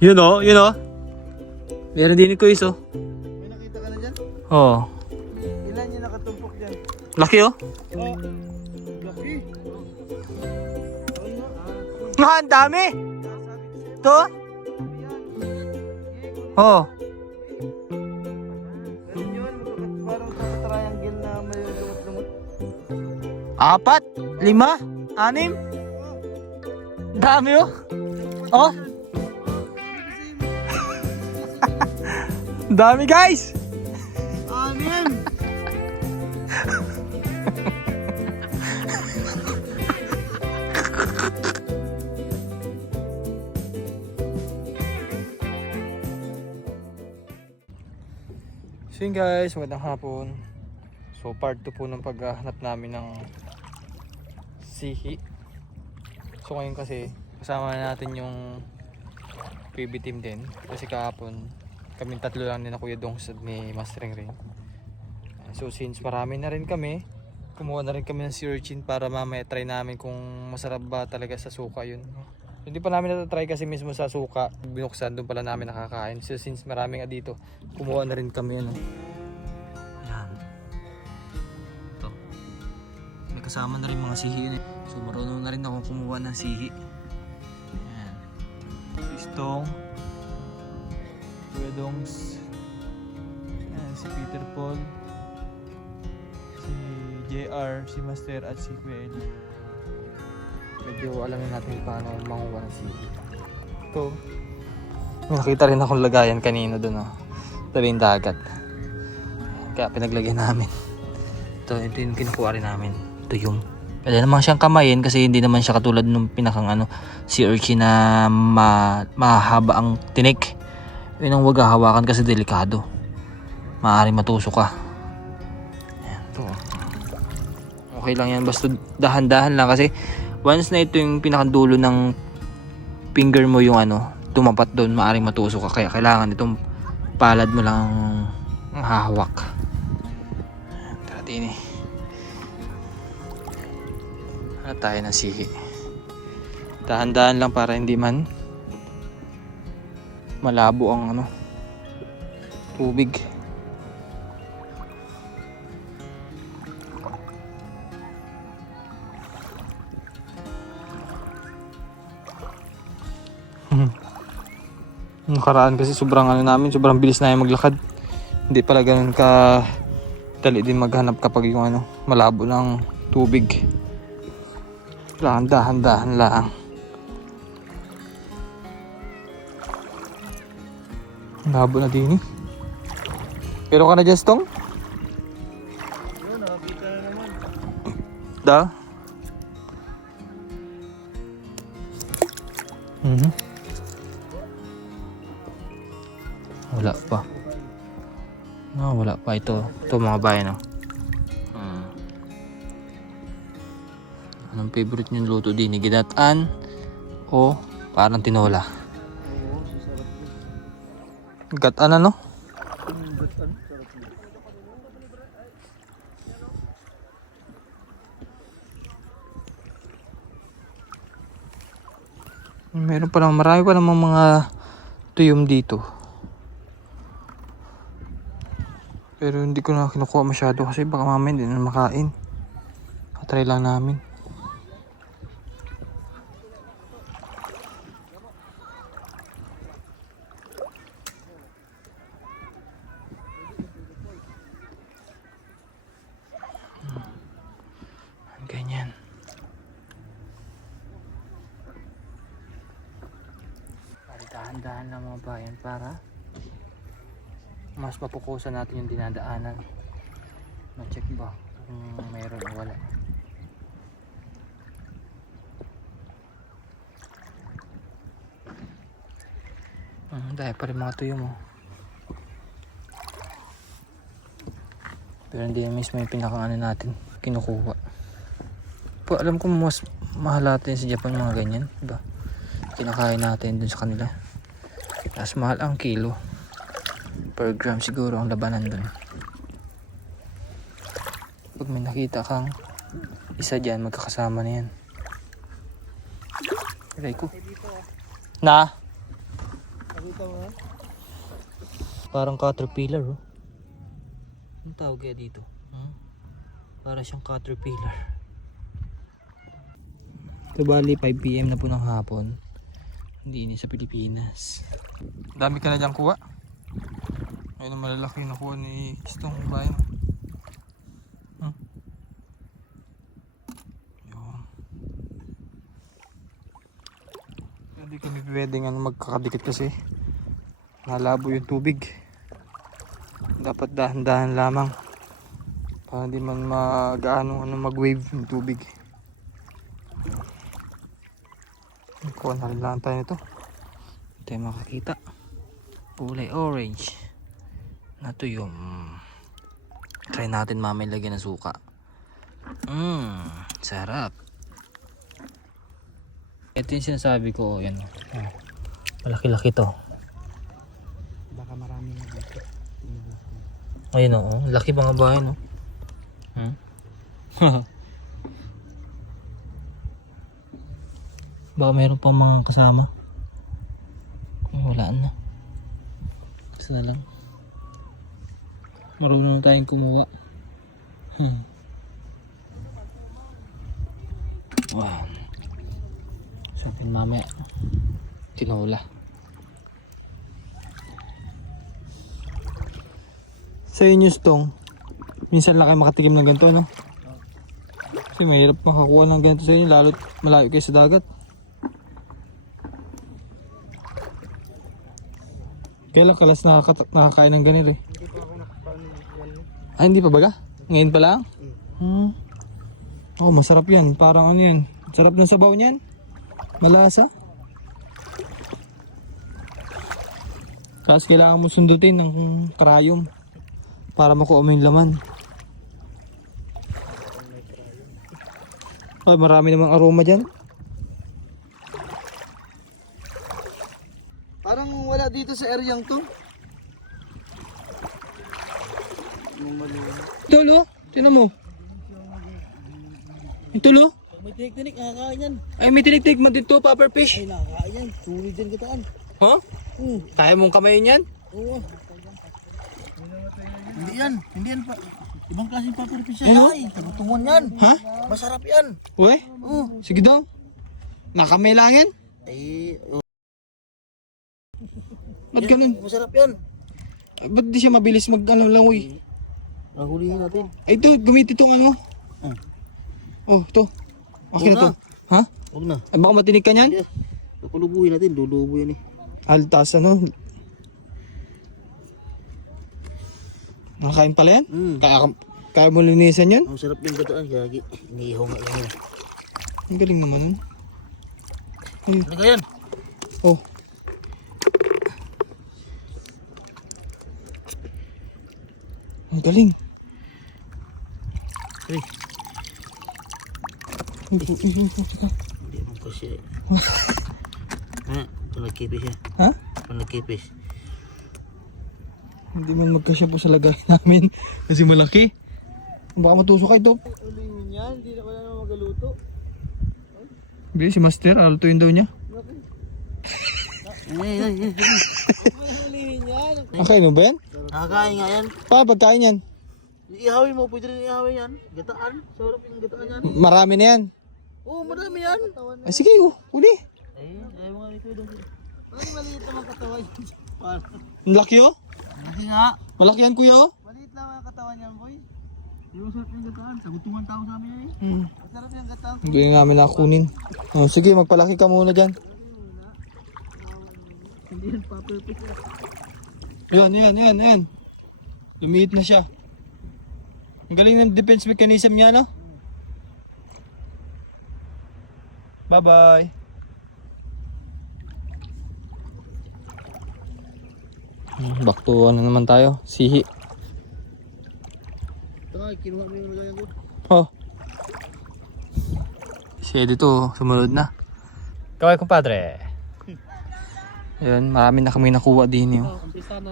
Yun o, yun o. Meron din ko iso. May nakita ka na dyan? Oo. Ilan yung nakatumpok dyan? Laki o. Oh, laki. Ah, ang dami. To? Oo. Ganun yun, parang triangle na may lumot-lumot. 4, 5, 6. Dami o. Oh. Dami guys. Anim! So yun guys, magandang hapon. So part 2 po ng paghahanap namin ng sihi. So ngayon kasi kasama na natin yung PB team din. Kasi kahapon kaming tatlo lang din na Kuya Dongs at ni Master Ring. So since marami na rin kami, kumuha na rin kami ng sea urchin para mamaya try namin kung masarap ba talaga sa suka yun. Hindi pa namin natatry kasi mismo sa suka, binuksan doon pala namin nakakain. So since marami nga dito, kumuha na rin kami ano. Yan. Ito. May kasama na rin mga sihi yun eh. So marunong na rin ako kumuha ng sihi. Yan. Istong. Kuya Dongs. Yan, si Peter Paul. Si JR, si Master at si Kuya Eli. Medyo alamin natin paano manguha ng sihi. Ito. Nakita rin akong lagayan kanina doon. Tabi yung dagat. Kaya pinaglagyan namin. Ito yung kinukuha rin namin. Ito yung pwede naman siyang kamayin kasi hindi naman siya katulad nung pinakang sea urchin na mahaba ang tinik. Yun ang wag hawakan kasi delikado. Maaaring matusok ka. Ayan, ito. Okay lang yan. Basta dahan-dahan lang kasi once na ito yung pinakandulo ng finger mo yung tumapat doon, maaaring matusok ka. Kaya kailangan itong palad mo lang ang hahawak. Tara din eh. Ano tayo ng sihi. Dahan-dahan lang para hindi man malabo ang tubig. Nakaraan kasi sobrang namin, sobrang bilis na yung maglakad. Hindi pala ganun ka dali din maghanap kapag yung malabo ng tubig. Dahan-dahan lang. Labo na din eh. Pero ka na dyan, Stong? Yun, nakakita na naman. Da? Wala pa. Wala pa ito. Ito mga bayan. Anong favorite niyong luto din? Ginataan o parang tinola? Oo, sasarap yun. Gataan ano? Gatan, sarap yun. Meron pa naman, marami pa namang mga tuyom dito. Pero hindi ko na kinukuha masyado kasi baka mamaya hindi na makain. Try lang namin. Ganyan. Dahan-dahan lang mga bayan para mas mapukusan natin yung dinadaanan. Ma-check ba kung mayroon o wala. Dahil pa rin mga tuyo mo. Pero hindi mismo yung pinaka natin kinukuha. Po, alam ko mas mahal natin sa Japan mga ganyan, diba? Kinakain natin dun sa kanila. Tapos mahal ang kilo. Per gram siguro ang labanan dun. Pag may nakita kang isa dyan, magkakasama na yan. Aray ko. Na? Ito nga. Parang caterpillar, oh. Anong tawag kaya dito? Para siyang caterpillar. Ito bali 5 PM na po ng hapon. Hindi ini sa Pilipinas. Dami ka na dyan kuha. Ayun ang malalaki na kuha ni Istong bayan. Yun. Hindi kami pwedeng magkakadikit kasi nalabo yung tubig. Dapat dahan-dahan lamang para hindi man mag-wave yung tubig. Kuha na rin lang tayo nito. Ito yung makakita. Kulay orange. Ito yung try natin mamay lagyan ng suka. Sarap. Ito yung sinasabi ko. Yan. Malaki-laki to. Baka marami na dito. Ayun o. Laki mga bahay no. Baka mayroon pang mga kasama. Wala na. Basta na lang. Marunong tayong kumuha. Wow. Sa akin mamaya tinola. Sa inyo Stong, minsan lang kayo makatikim ng ganito, no? Kasi mahirap makakuha ng ganito sa inyo, lalo't malayo kayo sa dagat. Kailan kalas nakakain ng ganito eh? Hindi pa ako nakakain yan. Ah, hindi pa baga? Ngayon pa lang? Oh, masarap yan. Parang ano yan. Sarap ng sabaw niyan. Malasa. Kasi kailangan mo sundutin ng karayom para makuha mo yung laman. Ay, marami namang aroma dyan. Parang wala dito sa area to. Tulo, tinan mo. Yung tulo. May tinik-tinik, nakakain yan. Ay, may tinik-tinik man dito, puffer fish. Ay, nakakain yan. Sulit din kitaan. Huh? Kaya mong kamayin yan? Oo. Hindi yan. Hindi yan pa. Ibang klaseng puffer fish Ano? yan. Ay, tagutungan yan. Ha? Masarap yan. Uwe? Oo. Sige daw. Nakamay lang yan? Ay, Ba't ganun? masarap yan. Ba't di siya mabilis mag ano lang, uy? Nahulihin natin. Ay, ito, gamitin itong ano. Oh, ito. Okay na to. Ha? Huwag na. Ay, baka matinig ka niyan? Yes. Napulubuhin natin. Lulubo yan eh. Altas, ano? Nakakain pala yan? Kaya mo linisan yan? Ang sarap yung gataan. Gagi. Iniihaw nga yan. Ang galing naman nun. Ano ka yan? Oh. Ang galing. Ay. Hindi mo kasi. Ha? Nagkipis yan. Ha? Nagkipis. Hindi man magkasya po sa lagay namin kasi malaki. Baka matusok ka ito. Ulihin yan. Hindi na wala naman magaluto. Bili si Master, alutuin daw niya. Ay. Ulihin yan. Akain mo ba yan? Nakakain nga yan. Pa, pagkain yan. Ihawin mo. Pwede rin ihawin yan. Gataan. Sarap yung gataan yan. Marami na yan. Oo, madami yan. Ay, sige, uli. Ay, ayaw mga ito doon. Ay, maliit naman katawan yan. Ang laki oh. Kasi nga. Malaki yan kuya oh. Maliit lang ang katawan yan, boy. Yung masarap yung gataan. Sagutungan tao sa amin yan eh. Masarap yung gataan. Hindi namin nakunin. Oh, sige, magpalaki ka muna dyan. Hindi yan papel-pis. Yan. Lumiit na siya. Ang galing ng defense mechanism niya, no? Bye-bye. Back to ano naman tayo? Sihi. Ito nga, kinuha mo yung lagayan ko. Oh. Siya dito, sumunod na. Kaway kumpadre. Ayun, marami na kami nakuha din yun.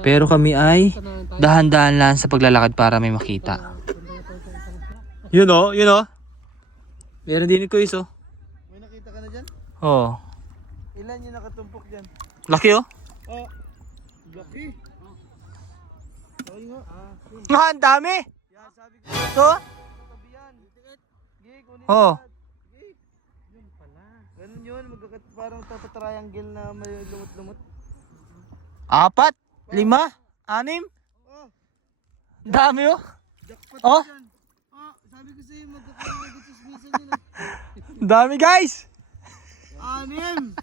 Pero kami ay dahan-dahan lang sa paglalakad para may makita. Yun o. Meron din ko iso. May nakita ka na dyan? Oh. Ilan yung nakatumpok dyan? Laki oh. Oh, Eh. Okay nga. Nga, ang dami! Yan, sabi ko. So? Tabi yan. Sige, kunin mo Oo. lahat. Sige. Yun pala. Ganun yun. Parang triangle na may lumot-lumot. 4, 5, 6. Oh. Dami oh. Jackpot Oh. yan. Oh, sabi ko sa'yo, magkakaroon na dito smisan yun. Dami guys! 6.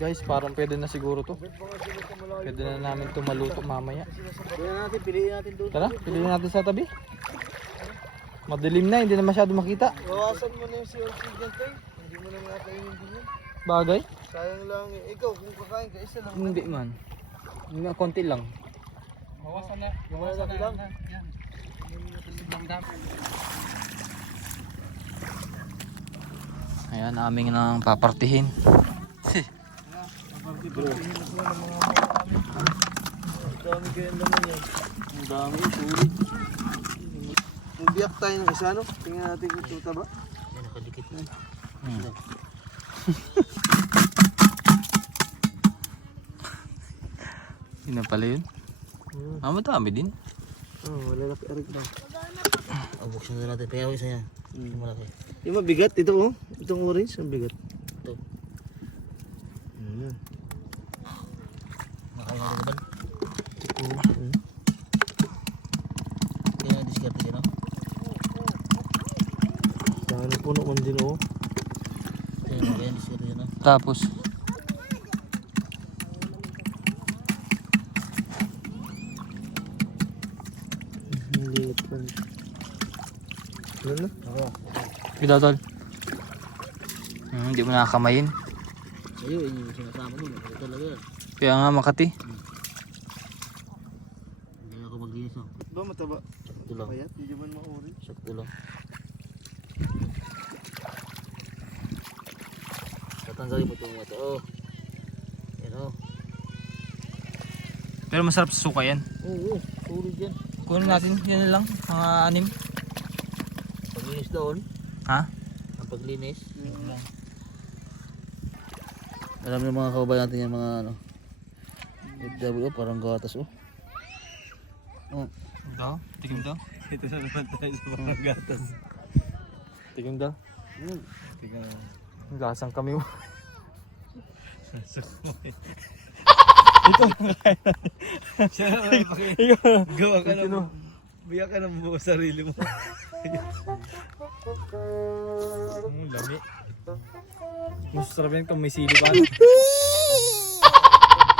Guys, parang pwede na siguro to. Pwede na namin to maluto mamaya. Piliin natin doon. Tara, piliin natin sa tabi. Madilim na, hindi na masyado makita. Bawasan mo na yung sea oxygen tayo. Hindi mo na makakainin din yun. Bagay? Sayang lang eh. Ikaw, kung kakain ka, isa lang. Hindi man. Hindi na, konti lang. Bawasan na lang. Yan. Ayan, aming nang papartihin. Dami kayo naman yan. Ang dami, sulit. Magbiyak tayo ng isa, no? Tingnan natin kung tuta ba. Yan, nakadikit na. Yun na pala yun. Madami din. Malalaki arik na. Buksan na natin. Tingnan mo isa yan. Yung malaki. Yung mabigat, ito oh. Itong orange, ang bigat. Ito. Ayan. Makain natin naman. Tiko. Kaya na-discard din, no? Dami puno man din oh. Kaya na-discard din, no? Tapos, Liit lang. Ano na? Ako. bidotol. Hindi mo nakakamayin. Sa'yo, yun yung sinasama mo. Ito talaga. Kaya nga Makati. Hindi ako maglinis, no? Ba mataba? Ito lang. Payat, hindi man ma-orange. Sakto lang. Tatanggalin mo itong mata. Oh. Yan, oh. Pero masarap sa suka yan. Oo, sulit yan. Kunin natin, yan lang. Mga 6. Paglinis doon. Ha? Ang paglinis. Alam niyo mga kababayan natin yung mga ano. FW, parang gatas, oh. Oh. Daw? Tikim daw? Ito na naman tayo sa mga gatas. Tikim daw? Tingnan mo. Lasang kami mo. Gawa ka na. Biyak ka ng buo sarili mo. Lami. Mas sarap yan kung may sili pa.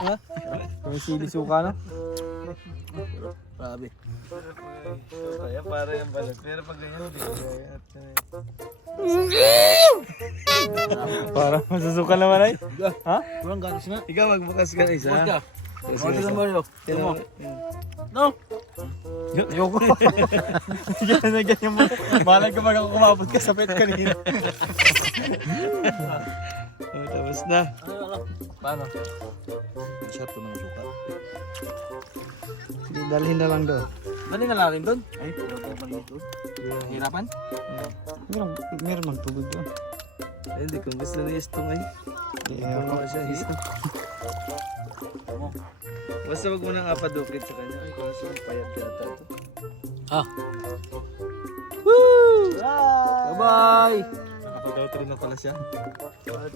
Ha? Kung may sili suka na. Grabe. Kaya para yung balat. Pero pag ganyan, hindi. Parang masusuka naman ay. Ha? Kurang gatas nga. Ikaw magbukas ka na isa. Ano naman yun? Tignan mo. No! Ayoko. Sige na ganyan mo. Malag ka pag kumabot ka sa pet kanina. Oh, tapos na. Paano? Sarap naman yung suka. Dalhin na lang daw. Dali na lang rin doon. Ay, maliit oh. Hirapan? Meron mang tubig doon. Ay, hindi kung gusto na istong ay. Ikaw mo siya istong. Basta wag mo nang apadukit sa kanya. Ay, kaso payat yata ito. Ah! Woo! Bye-bye! Nakapag-outro na pala siya. Taba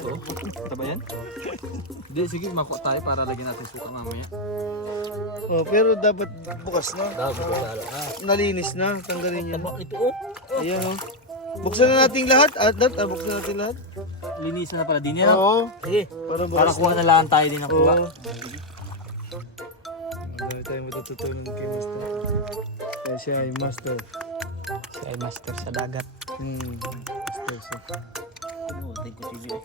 to. Ito ba yan? Hindi, sige makuha tayo para lagyan natin suka mamaya. Oh, pero dapat bukas na. Dapat ko sala na. Nalinis na. Tanggalin yan. Taba ito oh. Ayan oh. Buksan na natin lahat. Buksan natin lahat. Linisan na pala din yan. Oo. Sige. Para Para bukas kuha na lang tayo din ng kuha. Oo. Dami tayong matututunan kay Master. Kaya siya ay Master. Siya ay master sa dagat. Master siya. Ano, thank you TV eh.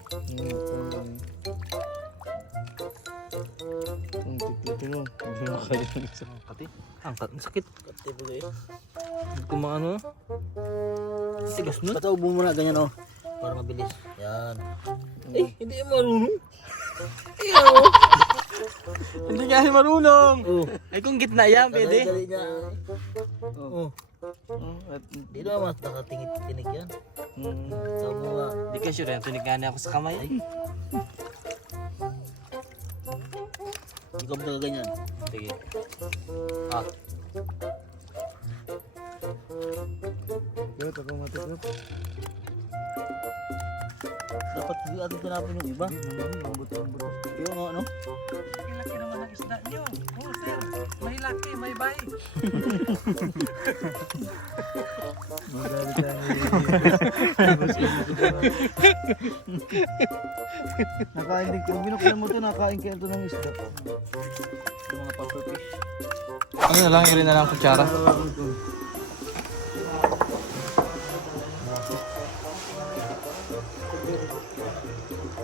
Ang tiklito mo. Hindi mo kaya ng isa. Pati, ang sakit. Kati po eh. Kung ano, sigas nun. Pataubo mo na ganyan oh. Para mabilis. Yan. Eh, hindi yung marunong. Hindi nga marunong. Oh. Ay kung gitna yan, pwede. Dali niya. Oh. At hindi naman nakatingit-tinig yan. Tama nga. Di ka sure yan, tinigani ako sa kamay. Hindi ka ba ganyan? Sige. Ah. Yo, ako matiklop. Dapat hindi ating tinapin yung iba. Yung nga, no? Laki naman ang isda nyo. Oh, sir. May laki, may bay. Nakain din. Kung binuksan mo ito, nakain kayo ito ng isda. Yung mga puffer fish. Ano na lang, irin na lang kutsara.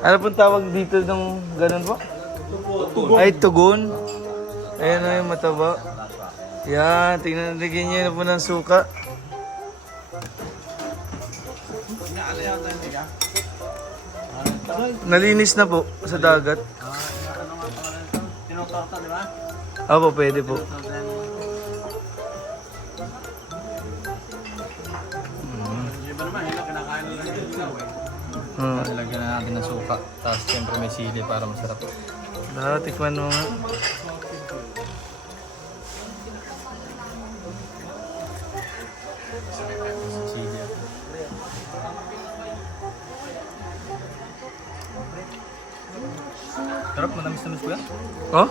Ano pong tawag dito ng ganun po? Ay, tugon. Ayan na yung mataba. Yan, tingnan natin niya na po ng suka. Nalinis na po sa dagat. Tinutorta, di ba? Opo, pwede po. Iba naman, hindi kinakain nila yung ilaw eh. Lagyan na natin ng suka. Tapos siyempre may sili para masarap. Tikman mo nga. Sili. Sarap, manamis-namis ko yan. Oh?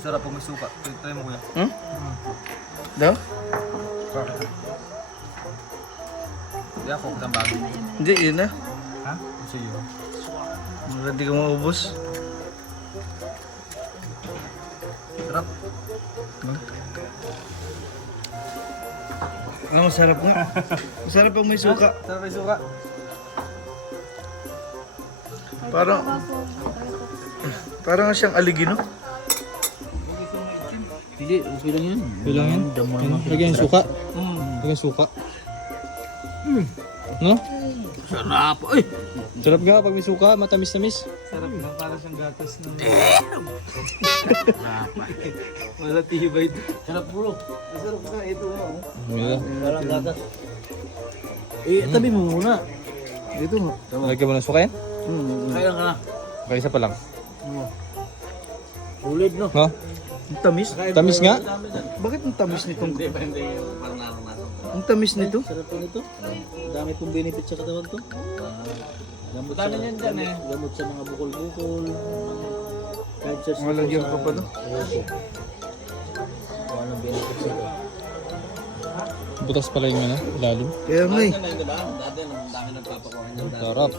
Sarap pag may suka. Try mo kuya. Hmm? Daw? Hindi ako kitang bago. Hindi, yun na. Ha? Kasi yun. Hindi ka maubos. Sarap. Ang masarap nga. Masarap pag may suka. Sarap may suka. Parang siyang aligino. Hindi, okay lang yan. Bilang yan? Lagyan yung suka. Lagyan yung suka. No? Sarap! Ay! Sarap nga pag may suka, matamis-tamis. Sarap na, parang siyang gatas ng... Wala tibay ito. Sarap bro. Masarap nga, ito nga. Wala. Walang gatas. Tabi mo muna. Ito nga. Lagyan mo ng suka yan? Kailan ka na? Okay, isa pa lang. Ulid no? No? Ang tamis. Tamis nga? Bakit ang tamis nitong... Depende yung parang naranasan ko. Ang tamis nito? Sarap po nito. Dami pong benefit sa katawan to. Gamot sa, gamot sa mga bukol-bukol. Cancer sa Malagyan ko pa no? Anong benefits ito? Butas pala yung ano, ilalim. Kaya nga eh. Dati nung dami nagpapakuha niyan. Sarap.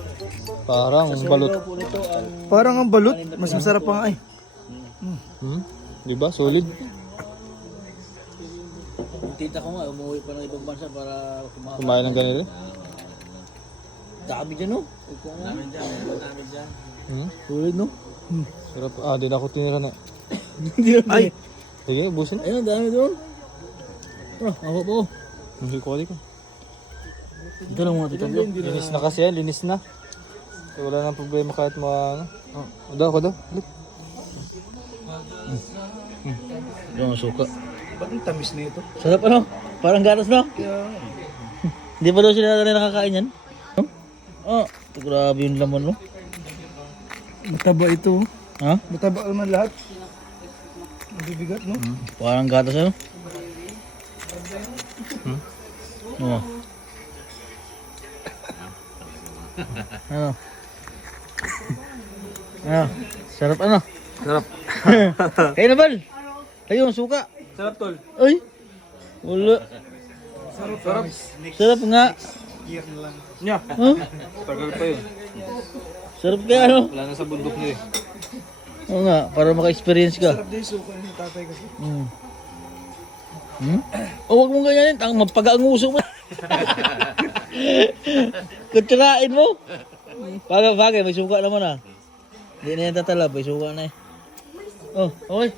Parang balot. Daw po nito ang Parang ang balot. Mas masarap pa nga eh. Diba? Solid. yung tita ko nga, umuwi pa ng ibang bansa para Kumain ng ganito. Dami dyan no? Dami dyan. Solid no? Sarap. Di na ako tinira na. Ay! Sige, ubusin na. Ayun, dami doon. Ako po. Hindi ko ko. Ito lang mga tita bro. Linis na kasi yan, linis na. So, wala nang problema kahit mga ano. Ako daw. Look. Ito ang suka. Ba't ang tamis nito? Sarap ano? Parang gatas no? Kaya Hindi pa daw sila na nakakain yan? Grabe yung laman no? mataba ito. Ha? Mataba naman lahat. Mabibigat no? Parang gatas ano? Oo. Ano? Ano? Sarap ano? Sarap. Kayo na bal? Ayun, suka. Sarap tol. Ay! Wala. Sarap. Sarap nga. Nya. Huh? Tagal pa yun. Sarap kaya ano? Wala na sa bundok niya eh. Oo nga, para maka-experience ka. Sarap din yung suka ng tatay kasi. O wag mong ganyanin, magpag-anguso mo. Kutsarain mo. Bagay, may suka naman ah. Hindi na yan tatala, may suka na eh. Oh, okay.